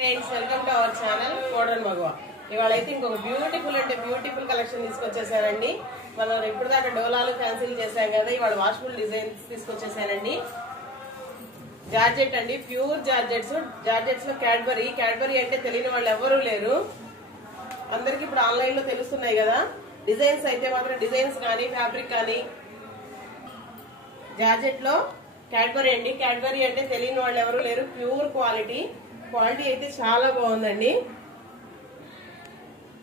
Friends welcome to our channel modern మగవా. ఇవాళైతే ఇంకొక బ్యూటిఫుల్ కలెక్షన్ తీసుకొచ్చేసానండి. మనం ఇప్పుడు దాకా డోలాలు ఫ్యాన్సీలు చేసాం కదా, ఇవాళ వాషబుల్ డిజైన్స్ తీసుకొచ్చేసానండి. జార్జెట్ అండి, ప్యూర్ జార్జెట్స్. జార్జెట్స్ లో క్యాడ్బరీ అంటే తెలియని వాళ్ళు ఎవరూ లేరు. అందరికి ఇప్పుడు ఆన్లైన్ లో తెలుస్తున్నాయి కదా. డిజైన్స్ అయితే మాత్రం డిజైన్స్ కానీ ఫ్యాబ్రిక్ కానీ జార్జెట్ లో క్యాడ్బరీ అండి. క్యాడ్బరీ అంటే తెలియని వాళ్ళు ఎవరు లేరు. ప్యూర్ క్వాలిటీ అయితే చాలా బాగుందండి.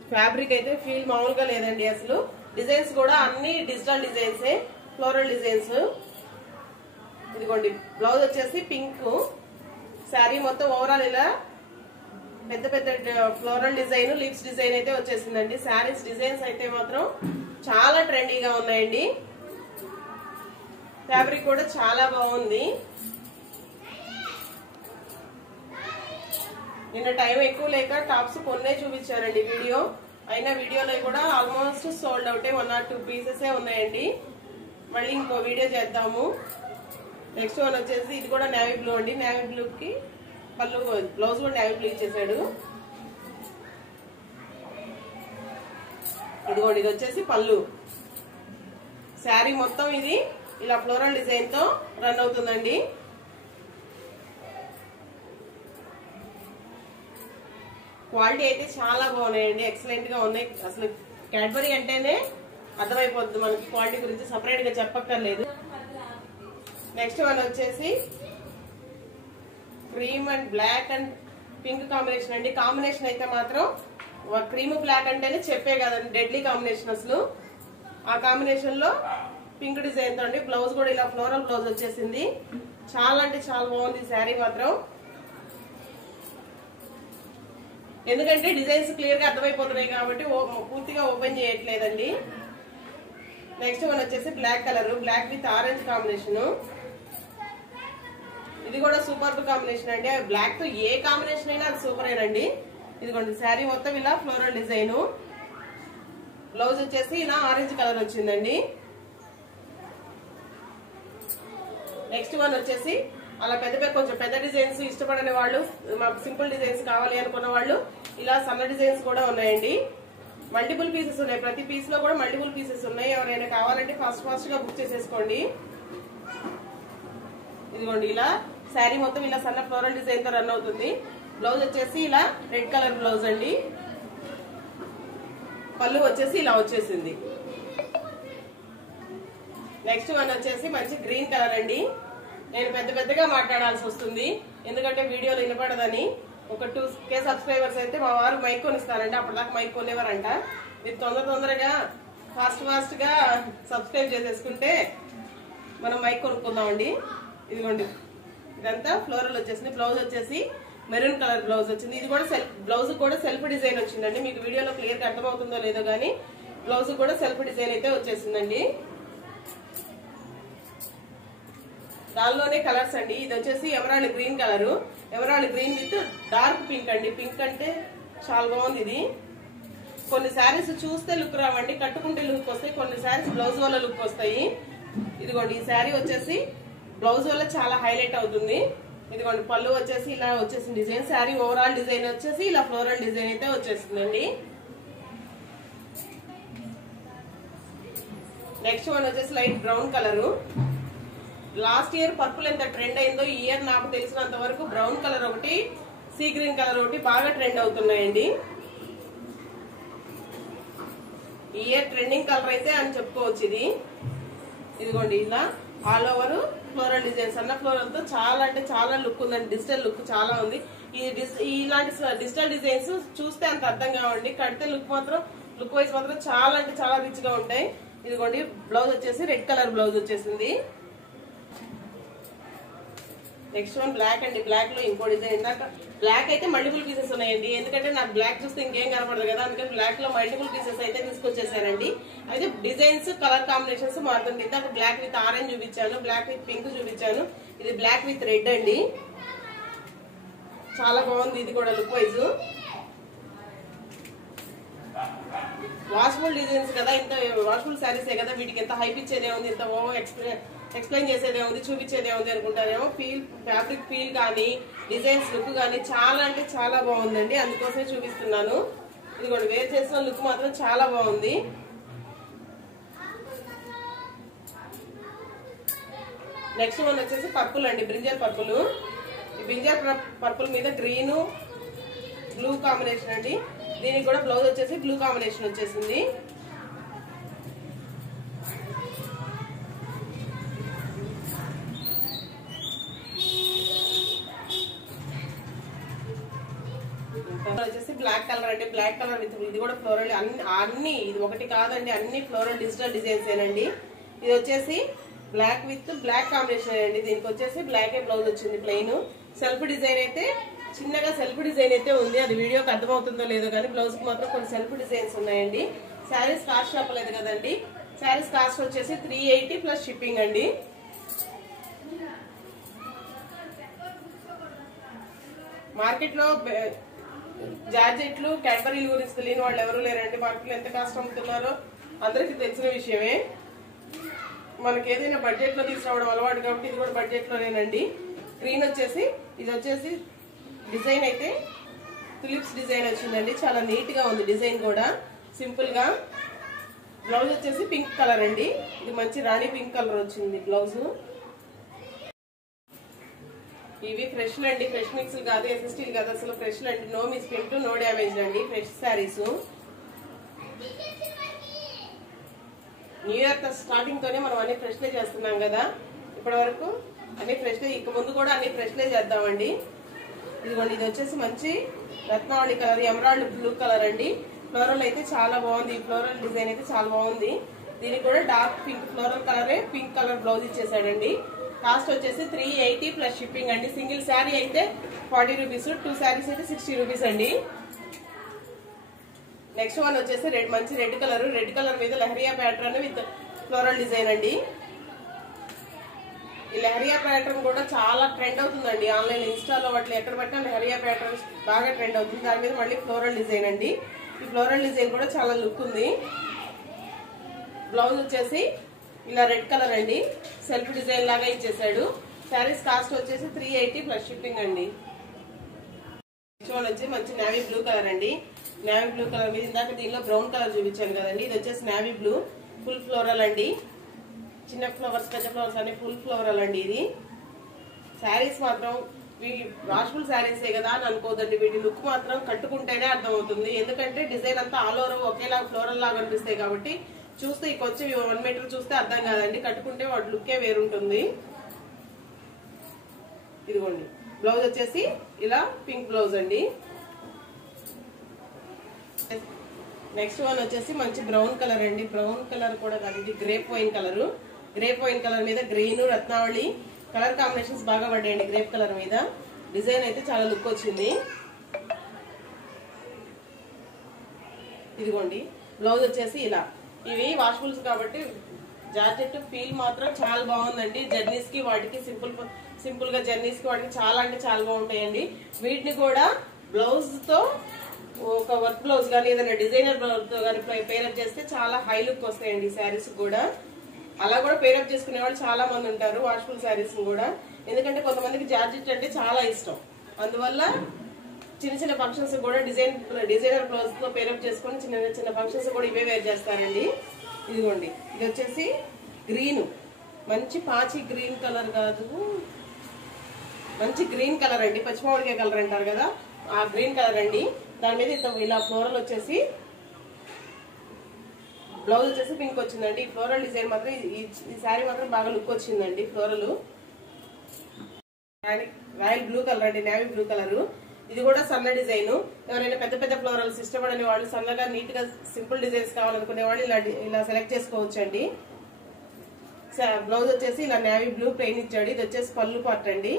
ఫ్యాబ్రిక్ అయితే ఫీల్ మామూలుగా లేదండి అసలు. డిజైన్స్ కూడా అన్ని డిజిటల్ డిజైన్సే, ఫ్లోరల్ డిజైన్స్. ఇదిగోండి బ్లౌజ్ వచ్చేసి పింక్. శారీ మొత్తం ఓవరాల్ ఇలా పెద్ద ఫ్లోరల్ డిజైన్, లీవ్స్ డిజైన్ అయితే వచ్చేసిందండి. శారీస్ డిజైన్స్ అయితే మాత్రం చాలా ట్రెండీగా ఉన్నాయండి. ఫ్యాబ్రిక్ కూడా చాలా బాగుంది. నిన్న టైం ఎక్కువ లేక టాప్స్ కొన్నే చూపించారండి వీడియో. అయినా వీడియోలో కూడా ఆల్మోస్ట్ సోల్డ్ అవుటే 1 or 2 పీసెస్ ఉన్నాయండి. మళ్ళీ ఇంకో వీడియో చేద్దాము. నెక్స్ట్ వన్ వచ్చేసి ఇది కూడా నేవీ బ్లూ అండి. నేవీ బ్లూ కి పళ్ళు, బ్లౌజ్ కూడా నేవీ బ్లూ ఇచ్చేసాడు. ఇదిగోండి ఇది వచ్చేసి పళ్ళు. శారీ మొత్తం ఇది ఇలా ఫ్లోరల్ డిజైన్ తో రన్ అవుతుందండి. క్వాలిటీ అయితే చాలా బాగున్నాయండి, ఎక్సలెంట్ గా ఉన్నాయి. అసలు క్యాడ్బరీ అంటేనే అర్థమైపోతుంది మనకి, క్వాలిటీ గురించి సపరేట్ గా చెప్పక్కర్లేదు. నెక్స్ట్ వన్ వచ్చేసి cream and black and pink combination అండి. కాంబినేషన్ అయితే మాత్రం క్రీమ్ బ్లాక్ అంటేనే చెప్పే కదండి డెడ్లీ కాంబినేషన్ అసలు. ఆ కాంబినేషన్ లో పింక్ డిజైన్ తో అండి. బ్లౌజ్ కూడా ఇలా ఫ్లోరల్ బ్లౌజ్ వచ్చేసింది. చాలా అంటే చాలా బాగుంది శారీ మాత్రం. ఎందుకంటే డిజైన్స్ క్లియర్ గా అర్థమైపోతున్నాయి కాబట్టి పూర్తిగా ఓపెన్ చేయట్లేదండి. నెక్స్ట్ వన్ వచ్చేసి black colour, black with orange combination. ఇది కూడా సూపర్ కాంబినేషన్ అండి. బ్లాక్ తో ఏ కాంబినేషన్ అయినా అది సూపర్ ఏనండి. ఇదిగోండి శారీ మొత్తం ఇలా ఫ్లోరల్ డిజైన్. బ్లౌజ్ వచ్చేసి ఇలా ఆరెంజ్ కలర్ వచ్చిందండి. నెక్స్ట్ వన్ వచ్చేసి అలా కొంచెం పెద్ద డిజైన్స్ ఇష్టపడని వాళ్ళు, మాకు సింపుల్ డిజైన్స్ కావాలి అనుకున్న వాళ్ళు ఇలా సన్న డిజైన్స్ కూడా ఉన్నాయండి. మల్టిపుల్ పీసెస్ ఉన్నాయి. ప్రతి పీస్ లో కూడా మల్టిపుల్ పీసెస్ ఉన్నాయి. ఎవరైనా కావాలంటే ఫాస్ట్ గా బుక్ చేసేసుకోండి. ఇదిగోండి ఇలా శారీ మొత్తం ఇలా సన్న ఫ్లోరల్ డిజైన్ తో రన్ అవుతుంది. బ్లౌజ్ వచ్చేసి ఇలా రెడ్ కలర్ బ్లౌజ్ అండి. పళ్ళు వచ్చేసి ఇలా వచ్చేసింది. నెక్స్ట్ వన్ వచ్చేసి మంచి గ్రీన్ కలర్ అండి. నేను పెద్దగా మాట్లాడాల్సి వస్తుంది ఎందుకంటే వీడియోలో వినపడదని. ఒక 2K సబ్స్క్రైబర్స్ అయితే మా వారు మైక్ కొనిస్తారంట. అప్పటిదాకా మైక్ కొనేవారంట. మీరు తొందరగా ఫాస్ట్ గా సబ్స్క్రైబ్ చేసేసుకుంటే మనం మైక్ కొనుక్కుందామండి. ఇదిగోండి ఇదంతా ఫ్లోరల్ వచ్చేసింది. బ్లౌజ్ వచ్చేసి మెరూన్ కలర్ బ్లౌజ్ వచ్చింది. ఇది కూడా బ్లౌజ్ కూడా సెల్ఫ్ డిజైన్ వచ్చిందండి. మీకు వీడియోలో క్లియర్ గా అర్థమవుతుందో లేదో గానీ బ్లౌజ్ కూడా సెల్ఫ్ డిజైన్ అయితే వచ్చేసిందండి. దానిలోనే కలర్స్ అండి. ఇది వచ్చేసి emerald green colour, emerald green with dark pink అండి. పింక్ అంటే చాలా బాగుంది ఇది. కొన్ని శారీస్ చూస్తే లుక్ రావండి, కట్టుకుంటే లుక్ వస్తాయి. కొన్ని శారీస్ బ్లౌజ్ వల్ల లుక్ వస్తాయి. ఇదిగోండి ఈ శారీ వచ్చేసి బ్లౌజ్ వల్ల చాలా హైలైట్ అవుతుంది. ఇదిగోండి పళ్ళు వచ్చేసి ఇలా వచ్చేసింది డిజైన్. శారీ ఓవరాల్ డిజైన్ వచ్చేసి ఇలా ఫ్లోరల్ డిజైన్ అయితే వచ్చేసిందండి. నెక్స్ట్ వన్ వచ్చేసి light brown colour. Last year purple ఎంత ట్రెండ్ అయిందో ఈ ఇయర్ నాకు తెలిసినంత వరకు బ్రౌన్ కలర్ ఒకటి, సీ గ్రీన్ కలర్ ఒకటి బాగా ట్రెండ్ అవుతున్నాయండి. ఈ ఇయర్ ట్రెండింగ్ కలర్ అయితే అని చెప్పుకోవచ్చు ఇది. ఇదిగోండి ఇలా ఆల్ ఓవర్ ఫ్లోరల్ డిజైన్స్, అన్న ఫ్లోరల్ తో చాలా అంటే చాలా లుక్ ఉందండి. డిజిటల్ లుక్ చాలా ఉంది. ఇలాంటి డిజిటల్ డిజైన్స్ చూస్తే అంత అర్థం కావండి, కడితే లుక్ వైజ్ మాత్రం చాలా అంటే చాలా రిచ్ గా ఉంటాయి. ఇదిగోండి బ్లౌజ్ వచ్చేసి రెడ్ కలర్ బ్లౌజ్ వచ్చేసింది. నెక్స్ట్ వన్ బ్లాక్ అండి. బ్లాక్ లో ఇంకో డిజైన్. ఇందాక బ్లాక్ అయితే మల్టిపుల్ పీసెస్ ఉన్నాయండి. ఎందుకంటే నాకు బ్లాక్ చూస్తే ఇంకేం కనపడదు కదా, అందుకని బ్లాక్ లో మల్టిపుల్ పీసెస్ అయితే తీసుకొచ్చేసారండి. అయితే డిజైన్స్ కలర్ కాంబినేషన్స్ మారుతుంది. ఇందాక బ్లాక్ విత్ ఆరెంజ్ చూపించాను, బ్లాక్ విత్ పింక్ చూపించాను. ఇది బ్లాక్ విత్ రెడ్ అండి. చాలా బాగుంది ఇది కూడా లుక్ వైజ్. వాషబుల్ డిజైన్స్ కదా, ఇంత వాషబుల్ శారీసే కదా, వీటికి ఎంత హైప్ ఇచ్చేదే ఉంది, ఇంత ఎక్స్ప్లెయిన్ చేసేదే ఉంది, చూపించేదే ఉంది అనుకుంటారేమో. ఫ్యాబ్రిక్ ఫీల్ కానీ డిజైన్స్ లుక్ కానీ చాలా అంటే చాలా బాగుందండి, అందుకోసమే చూపిస్తున్నాను. ఇదిగోండి వేర్ చేసిన లుక్ మాత్రం చాలా బాగుంది. నెక్స్ట్ వన్ వచ్చేసి పర్పుల్ అండి, బ్రింజల్ పర్పుల్. ఈ బ్రింజల్ పర్పుల్ మీద గ్రీన్ బ్లూ కాంబినేషన్ అండి. దీనికి కూడా బ్లౌజ్ వచ్చేసి బ్లూ కాంబినేషన్ వచ్చేసింది. వచ్చేసి బ్లాక్ కలర్ అండి, బ్లాక్ కలర్ విత్ ఇది కూడా ఫ్లోరల్ అన్ని ఇది ఒకటి కాదండి, అన్ని ఫ్లోరల్ డిజిటల్ డిజైన్స్ ఏనండి. ఇది వచ్చేసి బ్లాక్ విత్ బ్లాక్ కాంబినేషన్ అండి. దీనికి వచ్చేసి బ్లాక్ బ్లౌజ్ వచ్చింది ప్లెయిన్. సెల్ఫ్ డిజైన్ అయితే చిన్నగా సెల్ఫ్ డిజైన్ అయితే ఉంది, అది వీడియోకి అర్థమవుతుందో లేదో కానీ బ్లౌజ్ కి మాత్రం కొన్ని సెల్ఫ్ డిజైన్స్ ఉన్నాయండి. శారీస్ కాస్ట్ చెప్పలేదు కదండి. శారీస్ కాస్ట్ వచ్చేసి 380 ప్లస్ షిప్పింగ్ అండి. మార్కెట్ లో జార్జెట్లు క్యాడ్బరీల గురించి తెలియని వాళ్ళు ఎవరు లేరండి. మార్కెట్ లో ఎంత కాస్ట్ అమ్ముతున్నారో అందరికి తెలిసిన విషయమే. మనకి ఏదైనా బడ్జెట్ లో తీసుకురావడం అలవాటు కాబట్టి ఇది కూడా బడ్జెట్ లోనేనండి. గ్రీన్ వచ్చేసి ఇది వచ్చేసి డిజైన్ అయితే తులిప్స్ డిజైన్ వచ్చిందండి, చాలా నీట్ గా ఉంది డిజైన్ కూడా, సింపుల్ గా. బ్లౌజ్ వచ్చేసి పింక్ కలర్ అండి, ఇది మంచి రాణి పింక్ కలర్ వచ్చింది బ్లౌజ్. ఇవి ఫ్రెష్ అండి, ఫ్రెష్ మిక్స్ కాదు, ఎస్ఎస్టీ కాదు, అసలు ఫ్రెష్ అండి. నో మిస్ప్రింట్, నో డ్యామేజ్ అండి, fresh saris. New year starting తోనే మనం అన్ని ఫ్రెష్లే చేస్తున్నాం కదా, ఇప్పటి వరకు అన్ని ఫ్రెష్లే, ఇక ముందు కూడా అన్ని ఫ్రెష్లే చేద్దామండి. ఇదిగోండి ఇది వచ్చేసి మంచి రత్నావళి కలర్, ఎమరాల్డ్ బ్లూ కలర్ అండి. ఫ్లోరల్ అయితే చాలా బాగుంది, ఈ ఫ్లోరల్ డిజైన్ అయితే చాలా బాగుంది. దీనికి కూడా డార్క్ పింక్ ఫ్లోరల్ కలరే పింక్ కలర్ బ్లౌజ్ ఇచ్చేసాడండి. కాస్ట్ వచ్చేసి 380 ప్లస్ షిప్పింగ్ అండి. సింగిల్ శారీ అయితే 40 రూపీస్, 2 శారీస్ అయితే 60 రూపీస్ అండి. నెక్స్ట్ వన్ వచ్చేసి మంచి రెడ్ కలర్, రెడ్ కలర్ మీద leheriya pattern with floral design అండి. ఈ లహరియా ప్యాటర్న్ కూడా చాలా ట్రెండ్ అవుతుందండి ఆన్లైన్, ఇన్స్టాలో వాటిలో ఎక్కడ పెట్టినా లహరియా ప్యాటర్న్ బాగా ట్రెండ్ అవుతుంది. దాని మీద మళ్ళీ ఫ్లోరల్ డిజైన్ అండి. ఈ ఫ్లోరల్ డిజైన్ కూడా చాలా లుక్ ఉంది. బ్లౌజ్ వచ్చేసి ఇలా రెడ్ కలర్ అండి, సెల్ఫ్ డిజైన్ లాగా ఇచ్చేసాడు. శారీస్ కాస్ట్ వచ్చేసి 380 ప్లస్ షిప్పింగ్ అండి. నెక్స్ట్ వన్ వచ్చి మంచి నేవీ బ్లూ కలర్ అండి. నేవీ బ్లూ కలర్ మీద ఇందాక దీనిలో బ్రౌన్ కలర్ చూపించాను కదండి, ఇది వచ్చేసి నేవీ బ్లూ ఫుల్ ఫ్లోరల్ అండి. చిన్న ఫ్లవర్స్ పెద్ద ఫ్లవర్స్ అన్ని ఫుల్ ఫ్లోరల్ అండి. ఇది శారీస్ మాత్రం వాషబుల్ శారీసే కదా అని అనుకోదండి, వీటి లుక్ మాత్రం కట్టుకుంటేనే అర్థమవుతుంది. ఎందుకంటే డిజైన్ అంతా ఆల్ ఓవర్ ఒకేలా ఫ్లోరల్ లాగా అనిపిస్తాయి కాబట్టి చూస్తే ఇకొచ్చి 1 మీటర్ చూస్తే అర్థం కాదండి, కట్టుకుంటే వాటి లుక్కే వేరుంటుంది. ఇదిగోండి బ్లౌజ్ వచ్చేసి ఇలా పింక్ బ్లౌజ్ అండి. నెక్స్ట్ వన్ వచ్చేసి మంచి బ్రౌన్ కలర్ అండి, బ్రౌన్ కలర్ కూడా కాదు, ఇది grape wine colour. Grape wine colour మీద గ్రీన్ రత్నావళి కలర్ కాంబినేషన్స్ బాగా పడ్డాయండి. గ్రేప్ కలర్ మీద డిజైన్ అయితే చాలా లుక్ వచ్చింది. ఇదిగోండి బ్లౌజ్ వచ్చేసి ఇలా. ఇవి వాషబుల్స్ కాబట్టి జార్జెట్ ఫీల్ మాత్రం చాలా బాగుందండి. జర్నీస్ కి వాటికి సింపుల్ గా జర్నీస్ కి వాటికి చాలా అంటే చాలా బాగుంటాయండి. వీటిని కూడా బ్లౌజ్ తో ఒక వర్క్ బ్లౌజ్ కానీ ఏదైనా డిజైనర్ బ్లౌజ్ తో కానీ పేరప్ చేస్తే చాలా హై లుక్ వస్తాయండి శారీస్ కూడా. అలా కూడా పేరప్ చేసుకునే వాళ్ళు చాలా మంది ఉంటారు వాషబుల్ శారీస్ కూడా, ఎందుకంటే కొంతమందికి జార్జెట్ అంటే చాలా ఇష్టం. అందువల్ల చిన్న చిన్న ఫంక్షన్స్ కూడా డిజైనర్ బ్లౌజ్ తో పేరప్ చేసుకుని చిన్న చిన్న ఫంక్షన్స్ కూడా ఇవే వేర్ చేస్తారండి. ఇదిగోండి ఇది వచ్చేసి గ్రీన్, మంచి పాచి గ్రీన్ కలర్ కాదు, మంచి గ్రీన్ కలర్ అండి, పచ్చిమామిడికాయ కలర్ అంటారు కదా ఆ గ్రీన్ కలర్ అండి. దాని మీద ఇలా ఫ్లోరల్ వచ్చేసి బ్లౌజ్ వచ్చేసి పింక్ వచ్చిందండి. ఈ ఫ్లోరల్ డిజైన్ మాత్రం ఈ శారీ మాత్రం బాగా లుక్ వచ్చిందండి. ఫ్లోరల్ రాయల్ బ్లూ కలర్ అండి, నేవీ బ్లూ కలర్. ఇది కూడా సన్న డిజైన్. ఎవరైనా పెద్ద పెద్ద ఫ్లోరల్స్ ఇష్టపడని వాళ్ళు, సన్నగా నీట్ గా సింపుల్ డిజైన్స్ కావాలనుకునే వాళ్ళు ఇలా సెలెక్ట్ చేసుకోవచ్చు అండి. బ్లౌజ్ వచ్చేసి ఇలా నేవీ బ్లూ ప్లెయిన్ ఇచ్చాడు. ఇది వచ్చేసి పళ్ళు పార్ట్ అండి.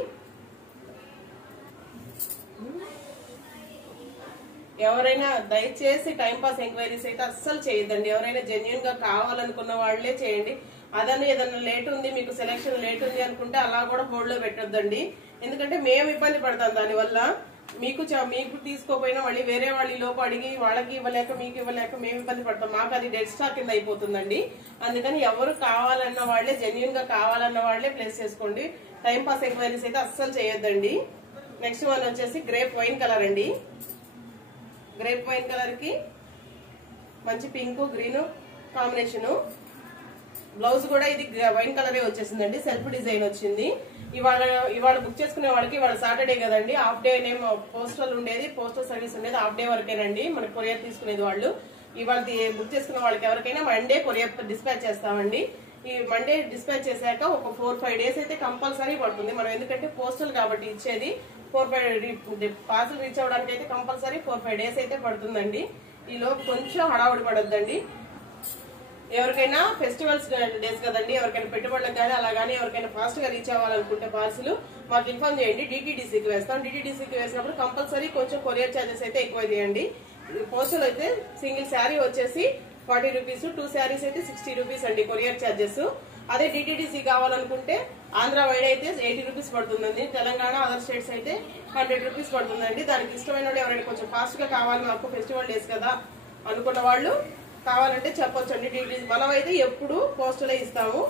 ఎవరైనా దయచేసి టైంపాస్ ఎంక్వైరీస్ అయితే అస్సలు చేయొద్దండి. ఎవరైనా జెన్యున్ గా కావాలనుకున్న వాళ్లే చేయండి. అదన్నా ఏదన్నా లేట్ ఉంది, మీకు సెలెక్షన్ లేట్ ఉంది అనుకుంటే అలా కూడా హోల్డ్ లో పెట్టొద్దండి. ఎందుకంటే మేము ఇబ్బంది పడతాం దానివల్ల. మీకు తీసుకోపోయినా మళ్ళీ వేరే వాళ్ళు లోపు అడిగి వాళ్ళకి ఇవ్వలేక మీకు ఇవ్వలేక మేము ఇబ్బంది పడతాం. మాకు అది డెడ్ స్టాక్ కింద అయిపోతుందండి. అందుకని ఎవరు కావాలన్న వాళ్ళే, జెన్యున్ గా కావాలన్న వాళ్ళే ప్లేస్ చేసుకోండి. టైం పాస్ ఎంక్వైరీస్ అయితే అస్సలు చేయొద్దండి. నెక్స్ట్ వన్ వచ్చేసి గ్రేప్ వైన్ కలర్ అండి. గ్రేప్ వైన్ కలర్ కి మంచి పింక్ గ్రీన్ కాంబినేషన్. బ్లౌజ్ కూడా ఇది వైన్ కలరే వచ్చేసిందండి. సెల్ఫ్ డిజైన్ వచ్చింది. ఇవాళ బుక్ చేసుకునే వాళ్ళకి ఇవాళ సాటర్డే కదండి, హాఫ్ డే నేమ్ పోస్టల్ ఉండేది, పోస్టల్ సర్వీస్ ఉండేది హాఫ్ డే వరకేనండి మనకి కొరియర్ తీసుకునేది వాళ్ళు. ఇవాళ బుక్ చేసుకున్న వాళ్ళకి ఎవరికైనా మండే కొరియర్ డిస్పాచ్ చేస్తామండి. ఈ మండే డిస్పాచ్ చేశాక ఒక 4-5 డేస్ అయితే కంపల్సరీ పడుతుంది. మనం ఎందుకంటే పోస్టల్ కాబట్టి ఇచ్చేది 4-5 పార్సల్ రీచ్ అవ్వడానికి అయితే కంపల్సరీ 4-5 డేస్ అయితే పడుతుందండి. ఈ లోపు కొంచెం హడావుడి పడొద్దండి. ఎవరికైనా ఫెస్టివల్స్ డేస్ కదండి, ఎవరికైనా పెట్టుబడులకు కానీ అలా కానీ ఎవరికైనా ఫాస్ట్ గా రీచ్ అవ్వాలనుకుంటే పార్సల్ మాకు ఇన్ఫార్మ్ చేయండి. DTDCకి వేస్తాం. DTDCకి వేసినప్పుడు కంపల్సరీ కొంచెం కొరియర్ ఛార్జెస్ అయితే ఎక్కువ చేయండి. పోస్టల్ అయితే సింగిల్ శారీ వచ్చేసి 40 రూపీస్, 2 శారీస్ అయితే 60 రూపీస్ అండి కొరియర్ ఛార్జెస్. అదే DTDC కావాలనుకుంటే ఆంధ్ర వైడ్ అయితే 80 రూపీస్ పడుతుందండి. తెలంగాణ అదర్ స్టేట్స్ అయితే 100 రూపీస్ పడుతుందండి. దానికి ఇష్టమైన వాళ్ళు ఎవరైనా కొంచెం ఫాస్ట్ గా కావాలి మాకు ఫెస్టివల్ డేస్ కదా అనుకున్న వాళ్ళు కావాలంటే చెప్పొచ్చండి. DTDC మనమైతే ఎప్పుడు పోస్టలే ఇస్తాము.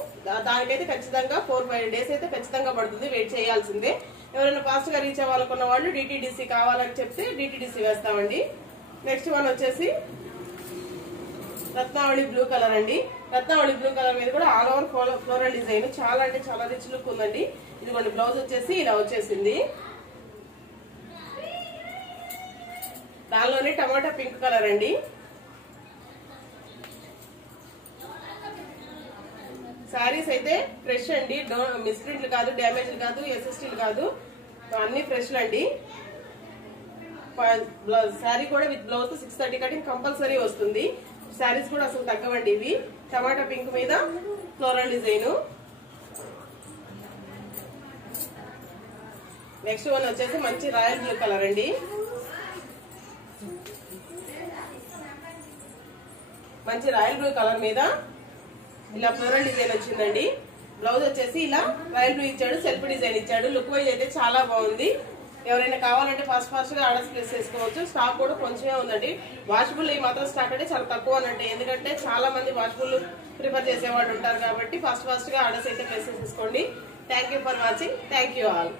దానికైతే ఖచ్చితంగా 4-5 డేస్ అయితే ఖచ్చితంగా పడుతుంది, వెయిట్ చేయాల్సిందే. ఎవరైనా ఫాస్ట్ గా రీచ్ అవ్వాలనుకున్న వాళ్ళు DTDC కావాలని చెప్తే DTDC వేస్తామండి. నెక్స్ట్ వన్ వచ్చేసి రత్నావళి బ్లూ కలర్ అండి. రత్నావళి బ్లూ కలర్ మీద కూడా ఆల్ ఓవర్ ఫ్లోరల్ డిజైన్ చాలా అంటే చాలా రిచ్ లుక్ ఉందండి. ఇదిగోండి బ్లౌజ్ వచ్చేసి ఇలా వచ్చేసింది. దానిలోనే టమాటా పింక్ కలర్ అండి. శారీస్ అయితే ఫ్రెష్ అండి, మిస్ప్రింట్లు కాదు, డ్యామేజ్ కాదు, SSTలు కాదు, అన్ని ఫ్రెష్ అండి. శారీ కూడా విత్ బ్లౌజ్ 630 కటింగ్ కంపల్సరీ వస్తుంది. శారీస్ కూడా అసలు తగ్గవండి. ఇవి టమాటా పింక్ మీద ఫ్లోరల్ డిజైన్. నెక్స్ట్ వన్ వచ్చేసి మంచి రాయల్ బ్లూ కలర్ అండి. మంచి రాయల్ బ్లూ కలర్ మీద ఇలా ఫ్లోరల్ డిజైన్ వచ్చిందండి. బ్లౌజ్ వచ్చేసి ఇలా రాయల్ బ్లూ ఇచ్చాడు, సెల్ఫ్ డిజైన్ ఇచ్చాడు. లుక్ వైజ్ అయితే చాలా బాగుంది. ఎవరైనా కావాలంటే ఫాస్ట్ గా ఆర్డర్స్ ప్లేస్ చేసుకోవచ్చు. స్టాక్ కూడా కొంచెమే ఉందండి. వాషబుల్ ఈ మాత్రం స్టాక్ అంటే చాలా తక్కువ అన్నట్టు, ఎందుకంటే చాలా మంది వాషబుల్ ప్రిఫర్ చేసేవాళ్ళు ఉంటారు కాబట్టి ఫాస్ట్ గా ఆర్డర్స్ అయితే ప్లేస్ చేసుకోండి. Thank you for watching. Thank you all.